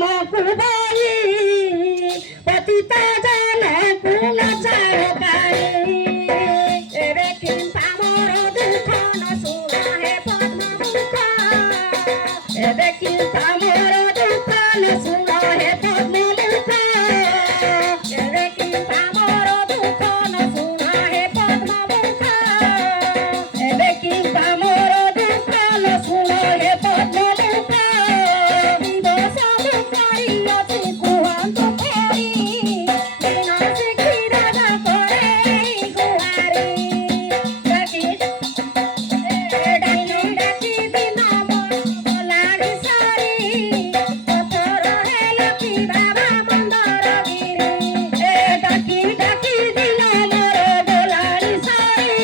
মকুবাই পতিত জন কুল চারকারি রে কিন্তা মোর দুঃখ ন শুণ হে পদ্ম মুখ রে কিন্তা মোর দুঃখ ন শুণ হে পদ্ম মুখ রে কিন্তা মোর দুঃখ ন শুণ হে পদ্ম মুখ রে কিন্তা মোর দুঃখ ন শুণ হে পদ্ম মুখ দিবস মুখারি অতি কুহন্ত ফেরি দিন শিখি রাজা করে গুহারি ডাকি ডাকি ডাকি দিন লাড়ি সারি পথর হেল কি বাবা মন্দর গিরি ডাকি ডাকি দিন মোর গোলাড়ি সারি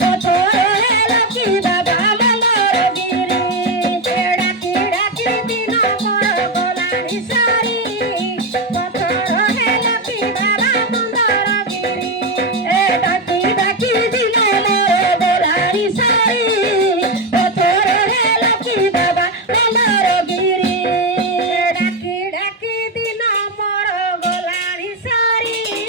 পথর হেল কি বাবা মন্দর গিরি ডাকি ডাকি দিন মোর গোলাড়ি সারি পথর হেল কি বাবা মন্দর গিরি ডাকি ডাকি দিন মোর গোলাড়ি সারি